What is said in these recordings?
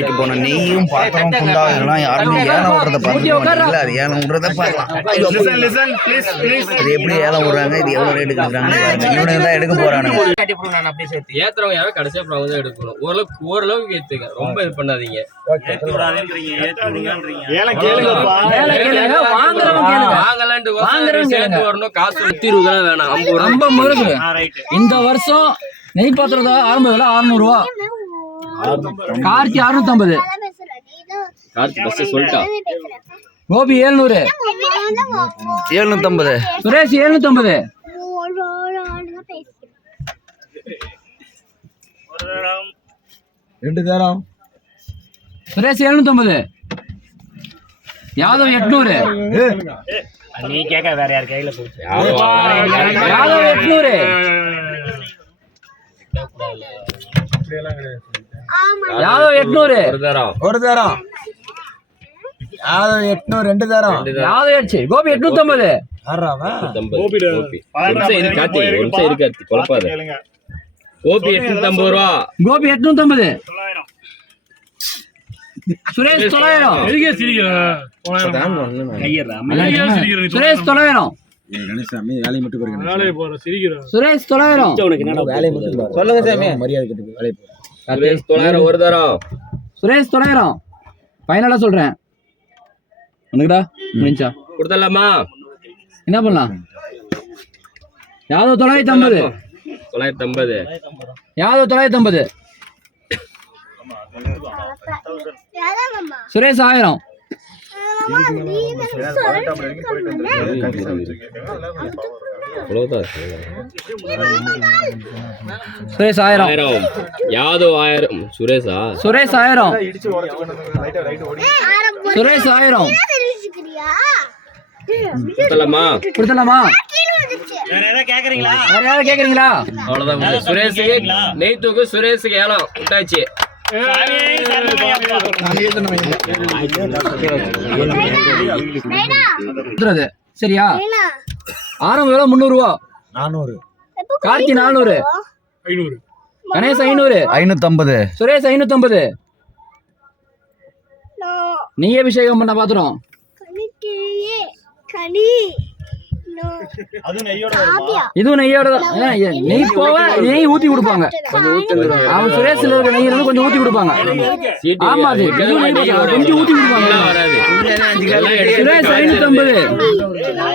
விற்பனைக்கு போன நெய்யும் பாத்திரம் குண்டா இதெல்லாம் யாரும் ஏலம் விடுறத பார்த்துருக்கோம் இல்ல அது ஏலம் விடுறத பார்க்கலாம். அது எப்படி ஏலம் விடுறாங்க இது எவ்வளவு ரேட்டு கொடுக்குறாங்கன்னு பாருங்க. இவனுக்கு தான் எடுக்க போறானுங்க. ஏத்துறவங்க யாரும் கடைசியா அப்புறம் அவங்க தான் எடுக்கணும். ஓரளவுக்கு ஓரளவுக்கு ஏத்துங்க. ரொம்ப இது பண்ணாதீங்க. இந்த வருஷம் நெய் பாத்திரத்தோட ஆரம்ப விலை அறுநூறு ரூபா கார்த்தி அறுநூத்தம்பது கார்த்தி பஸ் சொல்லிட்டா? கோபி ஏழ்நூறு. எழுநூத்தம்பது சுரேஷ் எழுநூத்தம்பது ரெண்டு தரம் சுரேஷ் எழுநூத்தம்பது யாதவ் எட்நூறு. நீ கேட்க வேற யார் கையில போச்சு யாதவ். எட்நூறு. யாதவ் எட்நூறு. ஒரு தரம். ஒரு தரம். யாதவ் எட்நூறு ரெண்டு தரம். யாதவ் எட்சி கோபி எட்நூத்தம்பது. ஆறாவா ஐம்பது. கோபி. எட்நூத்தி ஐம்பது ரூபா. கோபி எட்நூத்தம்பது. சுரேஷ் தொள்ளாயிரம். சுரேஷ் தொள்ளாயிரம். கணேசாமி வேலையை மட்டும் சுரேஷ் தொள்ளாயிரம். சொல்லுங்க சாமி. மரியாதை கட்டு வேலையை பாரு. சுரேஷ் தொள்ளாயிரம் ஒரு தரம். சுரேஷ் தொள்ளாயிரம் ஃபைனலா சொல்றேன். உனக்குடா முடிஞ்சா கொடுத்துடலாமா? என்ன பண்ணலாம்? யாதவ் தொள்ளாயிரத்தி ஐம்பது தொள்ளாயிரத்தி ஐம்பது யாதவ் தொள்ளாயிரத்தி ஐம்பது சுரேஷ் ஆயிரம் இருக்கு. சுரேஷ் ஆயிரம். ஆயிரம். யாதவ் ஆயிரம். சுரேஷா? சுரேஷ் ஆயிரம். சுரேஷ் ஆயிரம். கொடுத்துடலாமா கொடுத்துடலாமா வேற ஏதாவது கேக்குறீங்களா? வேற யாராவது கேக்குறீங்களா? அவ்வளவுதான். சுரேஷுக்கு நெய் தூக்கு சுரேஷுக்கு ஏலம் விட்டாச்சு சரியா? ஆரம்ப விலை முந்நூறு ரூபா நானூறு. கார்த்தி நானூறு. கணேஷ் ஐநூறு. ஐநூத்தம்பது. சுரேஷ் ஐநூத்தம்பது. நெய் அபிஷேகம் பண்ண பாத்துறோம் இதுவும் நெய்யோட தான். நெய் போக நெய் ஊத்தி கொடுப்பாங்க. அவன் சுரேஷ்ல இருக்க நெய் இருந்து கொஞ்சம் ஊத்தி கொடுப்பாங்க. ஆமா அது. கொஞ்சம் ஊத்தி கொடுப்பாங்க. சுரேஷ் ஐநூத்தம்பது.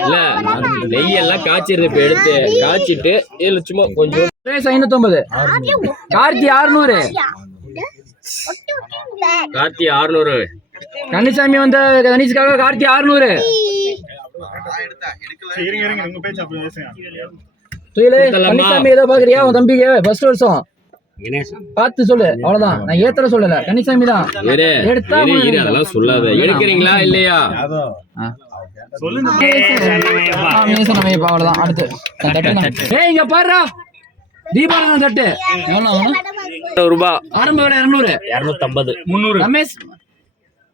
இல்ல நெய் எல்லாம் காய்ச்சிருது இப்ப எடுத்து. காய்ச்சிட்டு இதுல சும்மா கொஞ்சம் ஐநூத்தம்பது. கார்த்தி அறுநூறு கார்த்தி அறுநூறு கன்னிசாமி வந்த கணேஷுக்காக கார்த்தி அறுநூறு துயிலு கன்னிசாமி ஏதோ பாக்குறியா? உன் தம்பிக்கு ஃபர்ஸ்ட் வருஷம். பார்த்து சொல்லு அவ்வளவுதான். நான் ஏத்தற சொல்லல. கன்னிசாமி தான். எடுத்தா. அதெல்லாம் சொல்லாத. எடுக்கிறீங்களா இல்லையா? அவ்வளவுதான். அடுத்து. ஏய் இங்க பாருடா. தீபாவளி தட்டு. எவ்வளவு? ரூபாய் ஆரம்ப விலை இருநூறு. இருநூத்தம்பது. ரமேஷ்.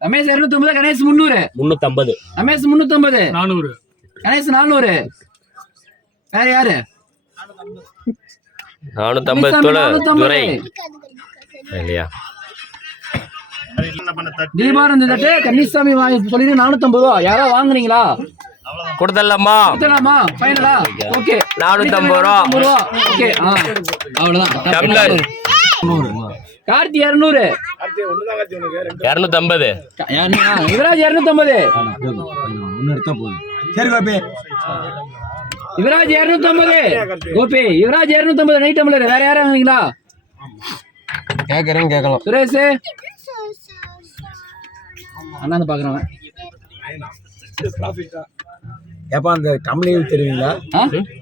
ரமேஷ் இருநூத்தி கணேஷ் முந்நூறு. முன்னூத்தம்பது ரமேஷ் முன்னூத்தம்பது நானூறு. கணேஷ் நானூறு. வேற யாரு? துளை 450. துறை இல்லையா? தீபாவளி தட்டு கன்னிசாமி வாங்கி சொல்லிட்டு நானூத்தம்பது ரூபா. யாரோ வாங்குறீங்களா ஃபைனலா? ஓகே. நானூத்தம்பது ரூபா. ஓகே. அவ்வளவுதான். டம்ளர். கார்த்தி இரநூறு. இருநூத்தம்பது. யுவராஜ் இரநூத்தம்பது. ஒன்னு எடுத்தா போதும். சரி யுவராஜ் இரநூத்தம்பது கோபி யுவராஜ் இரநூத்தம்பது நைட் டம்ளர் வேற யாரும் வாங்குறீங்களா கேக்குறேன் கேட்கலாம் சுரேஷ் அண்ணாந்து பாக்குறவன் ஏப்பா அந்த கம்பெனி தெரியுங்களா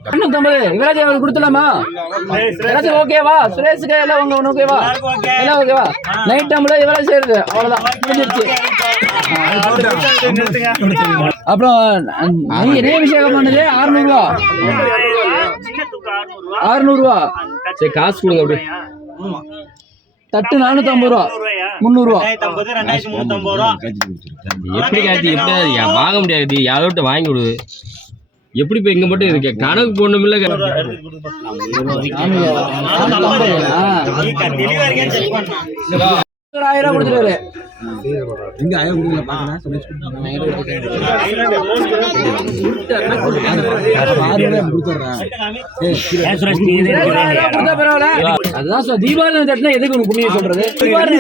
இரநூத்தம்பது யுவராஜ் அவருக்கு கொடுத்துலாமா எல்லாத்துக்கும் ஓகேவா சுரேஷுக்கு எல்லாம் உங்க உனக்கு ஓகேவா எல்லாம் ஓகேவா நைட் டைம்ல யுவராஜ் செய்யுது அவ்வளவுதான் முடிஞ்சிருச்சு அப்புறம் நெய் அபிஷேகம் பண்ணது? அறுநூறு ரூபா அறுநூறு ரூபா சரி காசு கொடுங்க அப்படியே தட்டு நானூத்தி ஐம்பது ரூபா முந்நூறு ரூபா எப்படி கார்த்தி எப்படி வாங்க முடியாது. யாரோட்ட வாங்கி விடு எப்படி இப்ப இங்க மட்டும் இருக்கு? கணக்கு போடணும் இல்ல. தெளிவா ஆயிரம் கொடுத்துருவாரு இங்க ஆயிரம் அதுதான் சார் தீபாவளி தட்டினா எதுக்கு உனக்கு புண்ணியம் சொல்றது? தீபாவளி